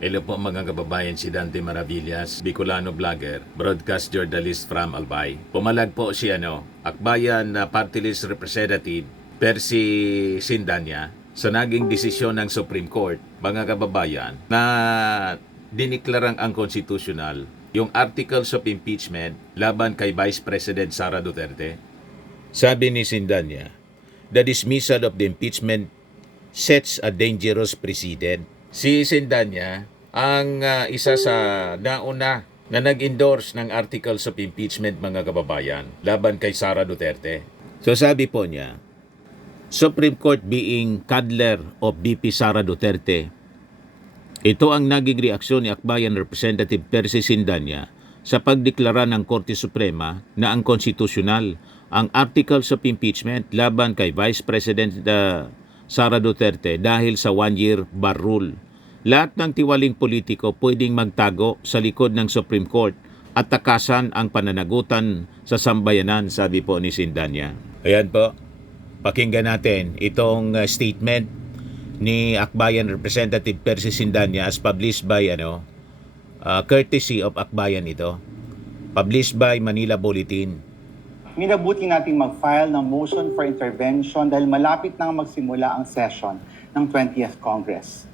Hello po mga kababayan, si Dante Maravillas, Bicolano vlogger, broadcast journalist from Albay. Pumalag po si Akbayan na party list representative Perci Cendan sa naging desisyon ng Supreme Court, mga kababayan, na diniklarang ang constitutional yung articles of impeachment laban kay Vice President Sara Duterte. Sabi ni Cendan, the dismissal of the impeachment sets a dangerous precedent. Si Cendan ang isa sa nauna na nag-endorse ng articles of impeachment, mga kababayan, laban kay Sara Duterte. So sabi po niya, Supreme Court being cuddler of VP Sara Duterte, ito ang naging reaksyon ni Akbayan Representative Perci Cendan sa pagdeklara ng Korte Suprema na ang konstitusyonal ang articles of impeachment laban kay Vice President Sara Duterte dahil sa one-year bar rule. Lahat ng tiwaling politiko pwedeng magtago sa likod ng Supreme Court at takasan ang pananagutan sa sambayanan, sabi po ni Cendan. Ayan po, pakinggan natin itong statement ni Akbayan Representative Perci Cendan as published by courtesy of Akbayan ito. Published by Manila Bulletin. Minabuti nating mag-file ng motion for intervention dahil malapit nang magsimula ang session ng 20th Congress.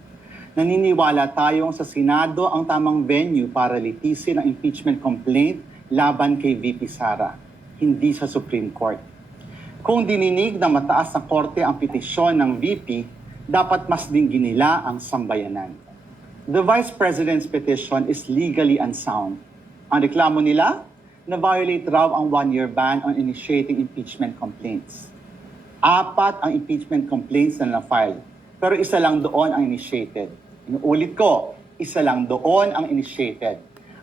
Naniniwala tayong sa Senado ang tamang venue para litisin ang impeachment complaint laban kay VP Sara, hindi sa Supreme Court. Kung dininig ng mataas na korte ang petisyon ng VP, dapat mas din ginila ang sambayanan. The Vice President's petition is legally unsound. Ang reklamo nila, na-violate raw ang one-year ban on initiating impeachment complaints. 4 ang impeachment complaints na na-file, pero isa lang doon ang initiated. Inuulit ko, isa lang doon ang initiated.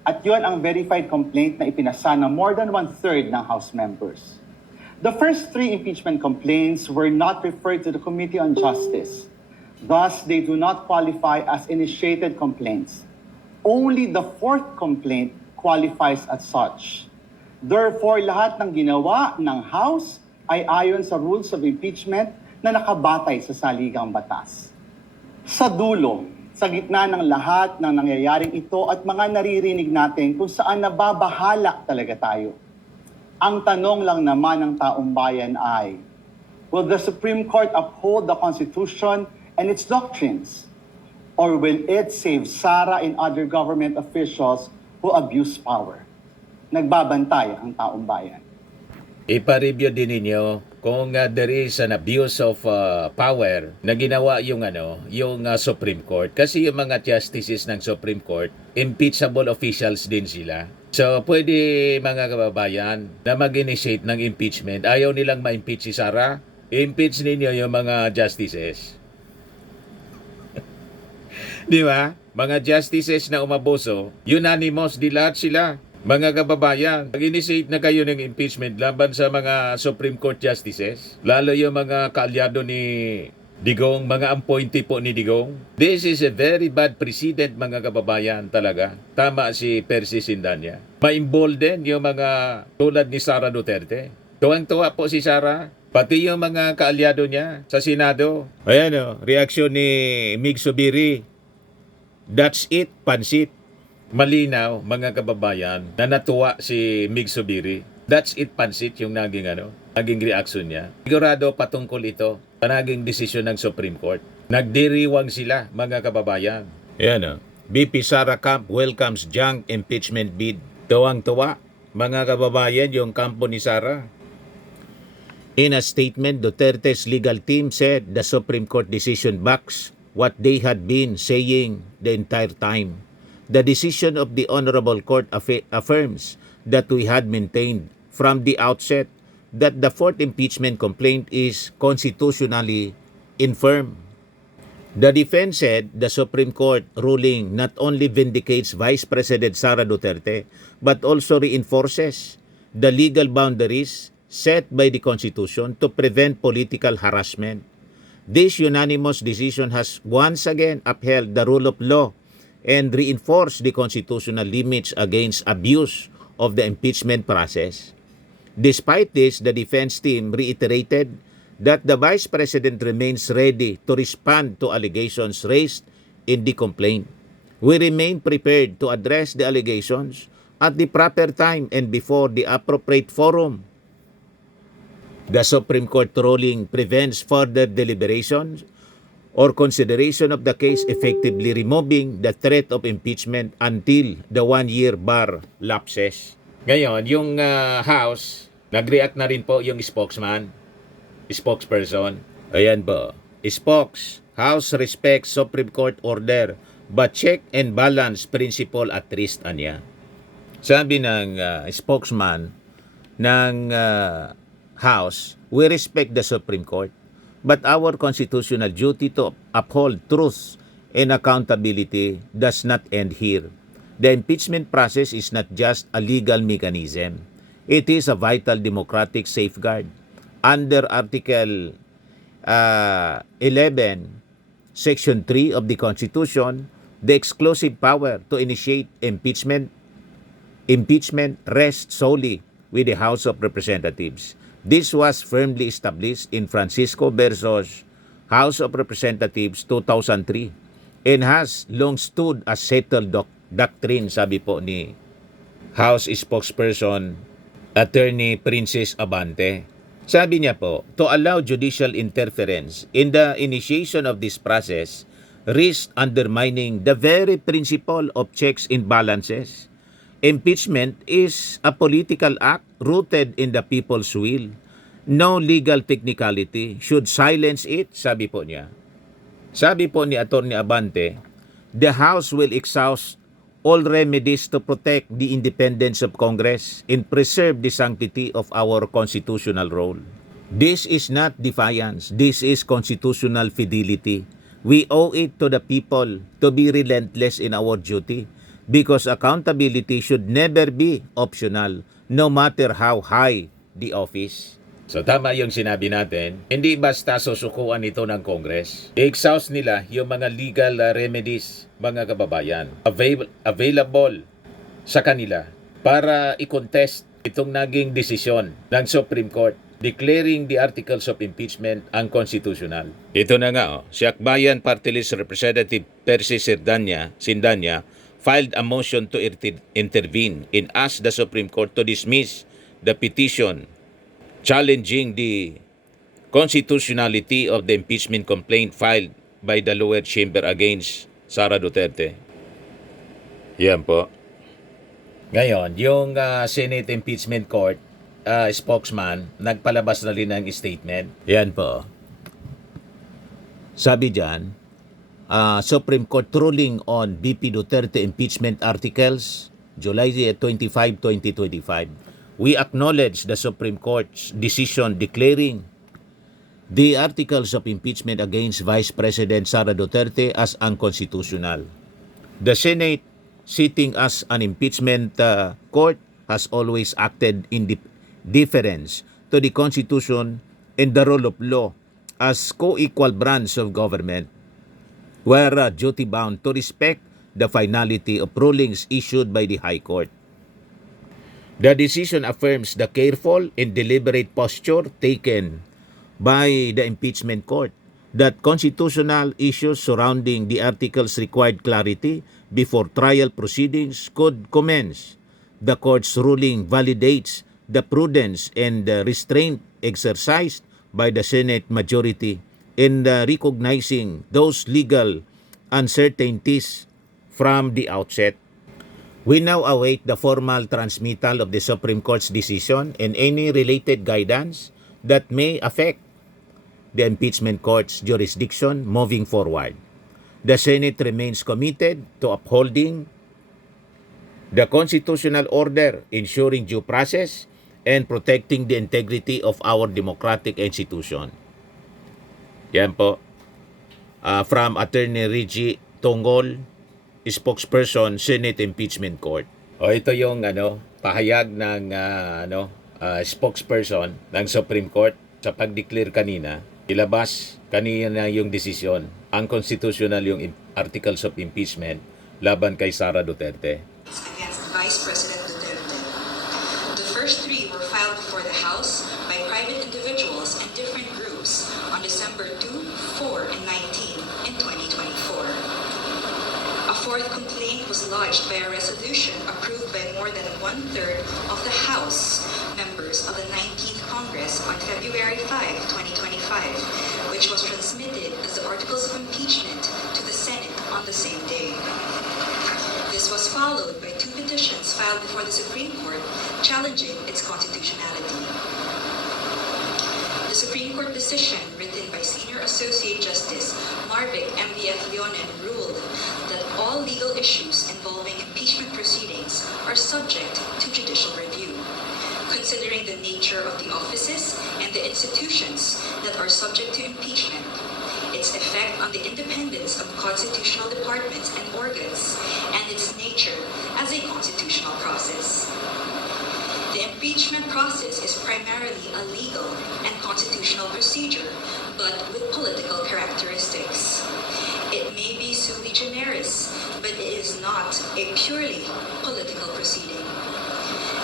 At yon ang verified complaint na ipinasa ng more than 1/3 ng House members. The first 3 impeachment complaints were not referred to the Committee on Justice. Thus, they do not qualify as initiated complaints. Only the 4th complaint qualifies as such. Therefore, lahat ng ginawa ng House ay ayon sa rules of impeachment na nakabatay sa saligang batas. Sa dulo, sa gitna ng lahat ng nangyayaring ito at mga naririnig natin kung saan nababahala talaga tayo, ang tanong lang naman ng taong bayan ay, will the Supreme Court uphold the Constitution and its doctrines? Or will it save Sara and other government officials who abuse power? Nagbabantay ang taong bayan. Ipa-review din ninyo kung there is an abuse of power na ginawa yung Supreme Court, kasi yung mga justices ng Supreme Court impeachable officials din sila. So pwede, mga kababayan, na mag-initiate ng impeachment. Ayaw nilang ma-impeach si Sara, impeach ninyo yung mga justices. Di ba? Mga justices na umabuso, unanimous, di lahat sila. Mga kababayan, mag-initiate na kayo ng impeachment laban sa mga Supreme Court justices, lalo yung mga kaalyado ni Digong, mga appointee po ni Digong. This is a very bad precedent, mga kababayan, talaga. Tama si Perci Cendan. Ma-embolden yung mga tulad ni Sara Duterte. Tuwang-tuwa po si Sara, pati yung mga kaalyado niya sa Senado. Ayan reaksyon ni Mig Subiri. That's it, pansit. Malinaw, mga kababayan, na natuwa si Mig Subiri. That's it, pansit, yung naging reaction niya. Sigurado patungkol ito sa naging desisyon ng Supreme Court. Nagdiriwang sila, mga kababayan. Yan VP Sara Camp welcomes junk impeachment bid. Tuwang-tuwa, mga kababayan, yung kampo ni Sara. In a statement, Duterte's legal team said the Supreme Court decision backs what they had been saying the entire time. The decision of the Honorable Court affirms that we had maintained from the outset that the 4th impeachment complaint is constitutionally infirm. The defense said the Supreme Court ruling not only vindicates Vice President Sara Duterte but also reinforces the legal boundaries set by the Constitution to prevent political harassment. This unanimous decision has once again upheld the rule of law and reinforce the constitutional limits against abuse of the impeachment process. Despite this, the defense team reiterated that the Vice President remains ready to respond to allegations raised in the complaint. We remain prepared to address the allegations at the proper time and before the appropriate forum. The Supreme Court ruling prevents further deliberations or consideration of the case, effectively removing the threat of impeachment until the one-year bar lapses. Ngayon, yung House, nag-react na rin po yung spokesperson. Ayan po. House respects Supreme Court order but check and balance principle at risk niya. Sabi ng spokesman ng House, we respect the Supreme Court, but our constitutional duty to uphold truth and accountability does not end here. The impeachment process is not just a legal mechanism. It is a vital democratic safeguard. Under Article 11, Section 3 of the Constitution, the exclusive power to initiate impeachment rests solely with the House of Representatives. This was firmly established in Francisco versus House of Representatives 2003 and has long stood as settled doctrine, sabi po ni House spokesperson Attorney Princess Abante. Sabi niya po, to allow judicial interference in the initiation of this process risks undermining the very principle of checks and balances. Impeachment is a political act rooted in the people's will. No legal technicality should silence it, sabi po niya. Sabi po ni Atty. Abante, the House will exhaust all remedies to protect the independence of Congress and preserve the sanctity of our constitutional role. This is not defiance. This is constitutional fidelity. We owe it to the people to be relentless in our duty because accountability should never be optional, no matter how high the office. So tama yung sinabi natin, hindi basta susukuan ito ng Congress. I-exhaust nila yung mga legal remedies, mga kababayan, available sa kanila para i-contest itong naging desisyon ng Supreme Court declaring the articles of impeachment unconstitutional. Ito na nga, si Akbayan Party List Representative Perci Sindanya filed a motion to intervene and ask the Supreme Court to dismiss the petition challenging the constitutionality of the impeachment complaint filed by the lower chamber against Sara Duterte. Yan po. Ngayon, yung Senate Impeachment Court spokesman, nagpalabas na rin ng statement. Yan po. Sabi dyan, Supreme Court ruling on BP Duterte impeachment articles, July 25, 2025. We acknowledge the Supreme Court's decision declaring the articles of impeachment against Vice President Sara Duterte as unconstitutional. The Senate, sitting as an impeachment court, has always acted in deference to the Constitution and the rule of law as co-equal branch of government, were duty-bound to respect the finality of rulings issued by the High Court. The decision affirms the careful and deliberate posture taken by the impeachment court that constitutional issues surrounding the articles required clarity before trial proceedings could commence. The court's ruling validates the prudence and the restraint exercised by the Senate majority in recognizing those legal uncertainties from the outset. We now await the formal transmittal of the Supreme Court's decision and any related guidance that may affect the impeachment court's jurisdiction moving forward. The Senate remains committed to upholding the constitutional order, ensuring due process, and protecting the integrity of our democratic institution. Yan po. From Attorney Reggie Tongol, spokesperson, Senate Impeachment Court. O ito yung pahayag ng spokesperson ng Supreme Court sa pag-declare kanina. Ilabas kanina yung desisyon. Unconstitutional yung articles of impeachment laban kay Sara Duterte. Against Vice President Duterte. The first three were filed before the House by private individuals and different groups on December 2, 4, and 19 in 2024. A fourth fourth complaint was lodged by a resolution approved by more than one-third of the House members of the 19th Congress on February 5, 2025, which was transmitted as the articles of impeachment to the Senate on the same day. This was followed by two petitions filed before the Supreme Court challenging its constitutionality. The Supreme Court decision, written by Senior Associate Justice Marvic M.B.F. Leonen, ruled that all legal issues involving impeachment proceedings are subject to judicial review, considering the nature of the offices and the institutions that are subject to impeachment, its effect on the independence of constitutional departments and organs, and its nature as a constitutional process. The impeachment process is primarily a legal and constitutional procedure, but with political characteristics. It may be sui generis, but it is not a purely political proceeding.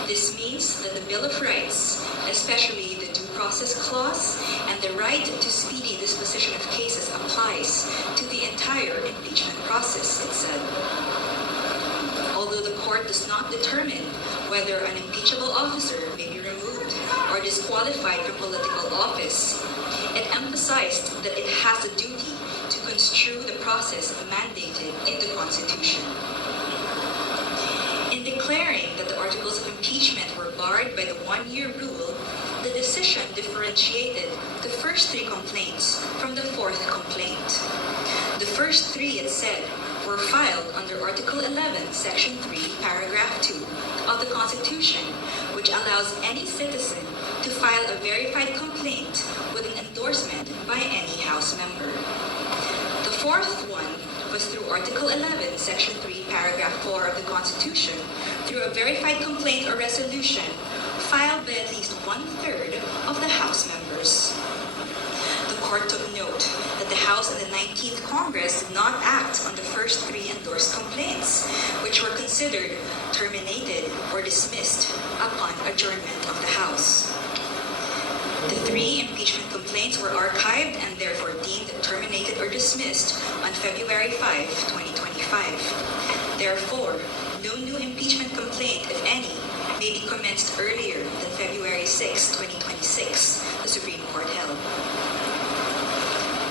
This means that the Bill of Rights, especially the Due Process Clause and the right to speedy disposition of cases, applies to the entire impeachment process, it said. Although the court does not determine whether an impeachable officer may be removed or disqualified from political office, it emphasized that it has a duty to construe the process mandated in the Constitution. In declaring that the articles of impeachment were barred by the one-year rule, the decision differentiated the first three complaints from the fourth complaint. The first three, it said, were filed under Article 11, Section 3, Paragraph 2 of the Constitution, which allows any citizen to file a verified complaint with an endorsement by any House member. The fourth one was through Article 11, Section 3, Paragraph 4 of the Constitution, through a verified complaint or resolution filed by at least one-third of the House members. The court took note that the House and the 19th Congress did not act on the first three endorsed complaints, which were considered terminated or dismissed upon adjournment of the House. The three impeachment complaints were archived and therefore deemed terminated or dismissed on February 5, 2025. Therefore, no new impeachment complaint, if any, may be commenced earlier than February 6, 2026, the Supreme Court held.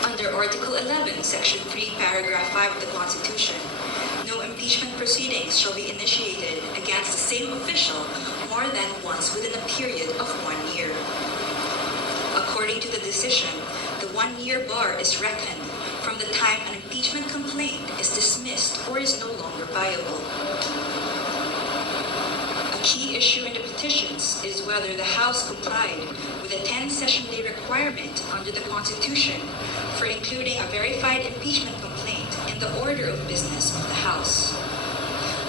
Under Article 11, Section 3, Paragraph 5 of the Constitution, no impeachment proceedings shall be initiated against the same official more than once within a period of 1 year. According to the decision, the one-year bar is reckoned from the time an impeachment complaint is dismissed or is no longer viable. A key issue in the petitions is whether the House complied with the 10-session day requirement under the Constitution for including a verified impeachment complaint in the order of business of the House.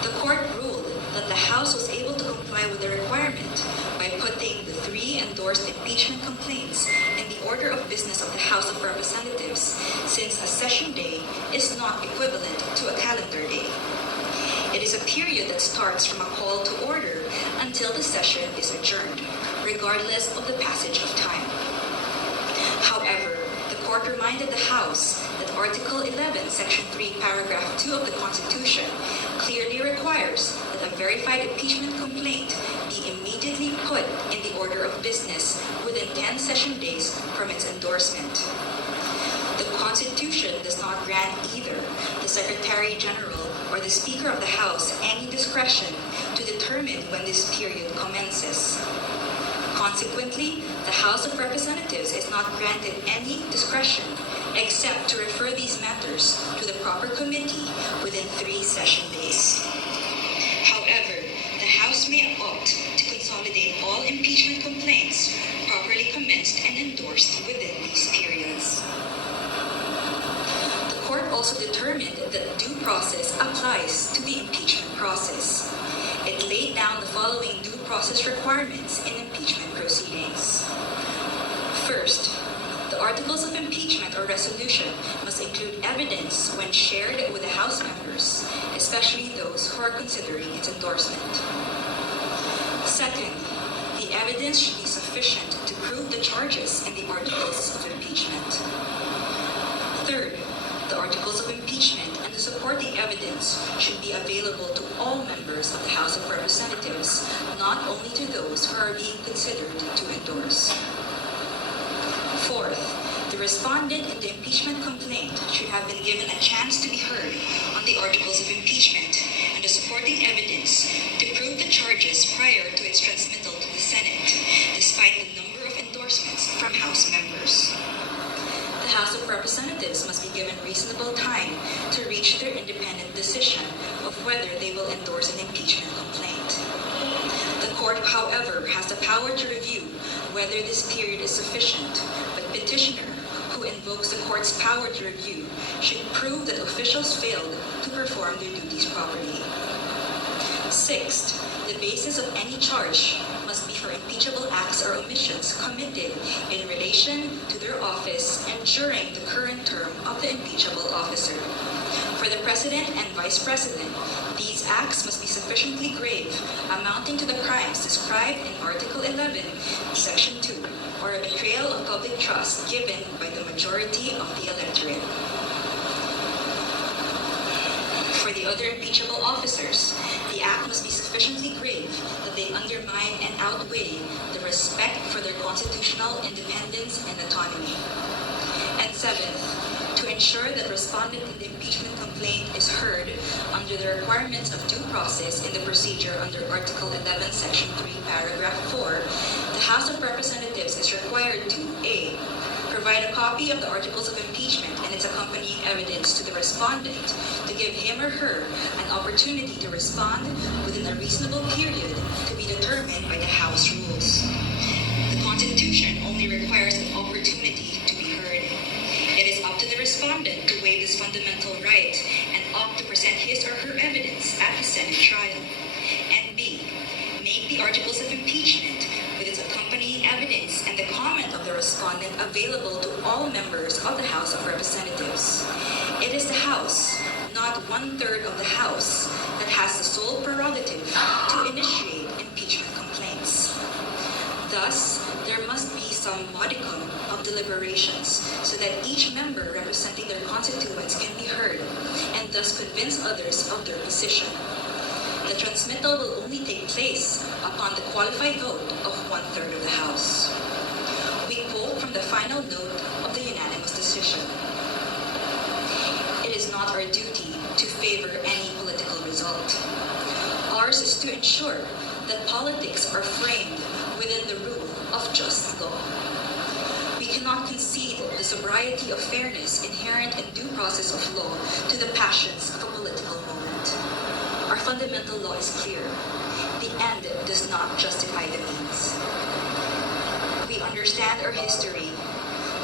The court ruled that the House was able to comply with the requirement by putting the three endorsed impeachment complaints in the order of business of the House of Representatives, since a session day is not equivalent to a calendar day. It is a period that starts from a call to order until the session is adjourned, regardless of the passage of time. However, the court reminded the House that Article 11, Section 3, Paragraph 2 of the Constitution clearly requires that a verified impeachment complaint be immediately put in the order of business within 10 session days from its endorsement. The Constitution does not grant either the Secretary General or the Speaker of the House any discretion to determine when this period commences. Consequently, the House of Representatives is not granted any discretion except to refer these matters to the proper committee within 3 session days. However, the House may opt to consolidate all impeachment complaints properly commenced and endorsed within these periods. The court also determined that due process applies to the impeachment process. It laid down the following due process requirements in impeachment proceedings. First, the articles of impeachment or resolution must include evidence when shared with the House members, especially those who are considering its endorsement. Second, the evidence should be sufficient to prove the charges in the articles of impeachment. Third, the articles of impeachment and the supporting supporting evidence should be available to all members of the House of Representatives, not only to those who are being considered to endorse. Fourth, the respondent in the impeachment complaint should have been given a chance to be heard on the articles of impeachment and the supporting evidence to prove the charges prior to its transmittal to the Senate, despite the number of endorsements from House members. The House of Representatives must be given reasonable time to reach their independent decision of whether they will endorse an impeachment complaint. The court, however, has the power to review whether this period is sufficient, but petitioner, who invokes the court's power to review, should prove that officials failed to perform their duties properly. Sixth, the basis of any charge must be for impeachable acts or omissions committed in relation to their office and during the current term of the impeachable officer. For the President and Vice President, these acts must be sufficiently grave, amounting to the crimes described in Article 11, Section 2, or a betrayal of public trust given by the majority of the electorate. For the other impeachable officers, the act must be sufficiently grave that they undermine and outweigh the respect for their constitutional independence and autonomy. And seventh, to ensure that respondent in the impeachment complaint is heard under the requirements of due process in the procedure under Article 11, Section 3, Paragraph 4, the House of Representatives is required to A. Provide a copy of the articles of impeachment and its accompanying evidence to the respondent to give him or her an opportunity to respond within a reasonable period to be determined by the House rules. The Constitution only requires an opportunity to be heard. It is up to the respondent to waive this fundamental right and opt to present his or her evidence at the Senate trial. And B. Make the articles of impeachment with its accompanying evidence and the comment of the respondent available to all members of the House of Representatives. It is the House, not 1/3 of the House, that has the sole prerogative to initiate impeachment complaints. Thus, there must be some modicum of deliberations so that each member representing their constituents can be heard and thus convince others of their position. The transmittal will only take place upon the qualified vote of 1/3 of the House. We quote from the final note of the unanimous decision. It is not our duty to favor any political result. Ours is to ensure that politics are framed within the rule of just law. We cannot concede the sobriety of fairness inherent in due process of law to the passions of a political moment. Our fundamental law is clear. The end does not justify the means. We understand our history.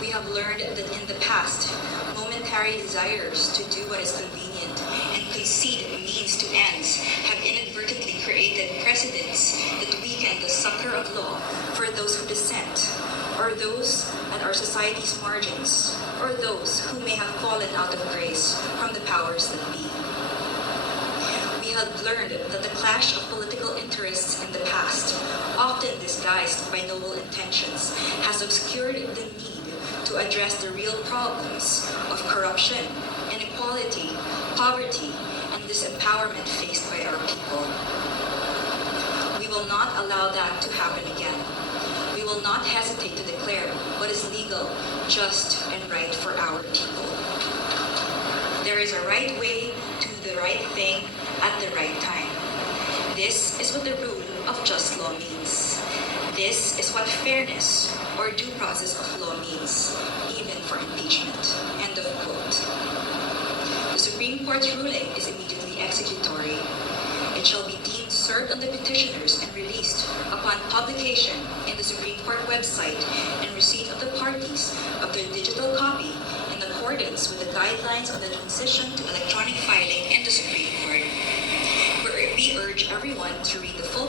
We have learned that in the past, momentary desires to do what is convenient and concede means to ends have inadvertently created precedents that weaken the succor of law for those who dissent, or those at our society's margins, or those who may have fallen out of grace from the powers that be. We have learned that the clash of political interests in the past, often disguised by noble intentions, has obscured the need to address the real problems of corruption, inequality, poverty, and disempowerment faced by our people. We will not allow that to happen again. We will not hesitate to declare what is legal, just, and right for our people. There is a right way to do the right thing at the right time. This is what the rule of just law means. This is what fairness or due process of law means, even for impeachment. End of quote. The Supreme Court's ruling is immediately executory. It shall be deemed served on the petitioners and released upon publication in the Supreme Court website and receipt of the parties of their digital copy in accordance with the guidelines of the transition to electronic filing in the Supreme Court. We urge everyone to read the full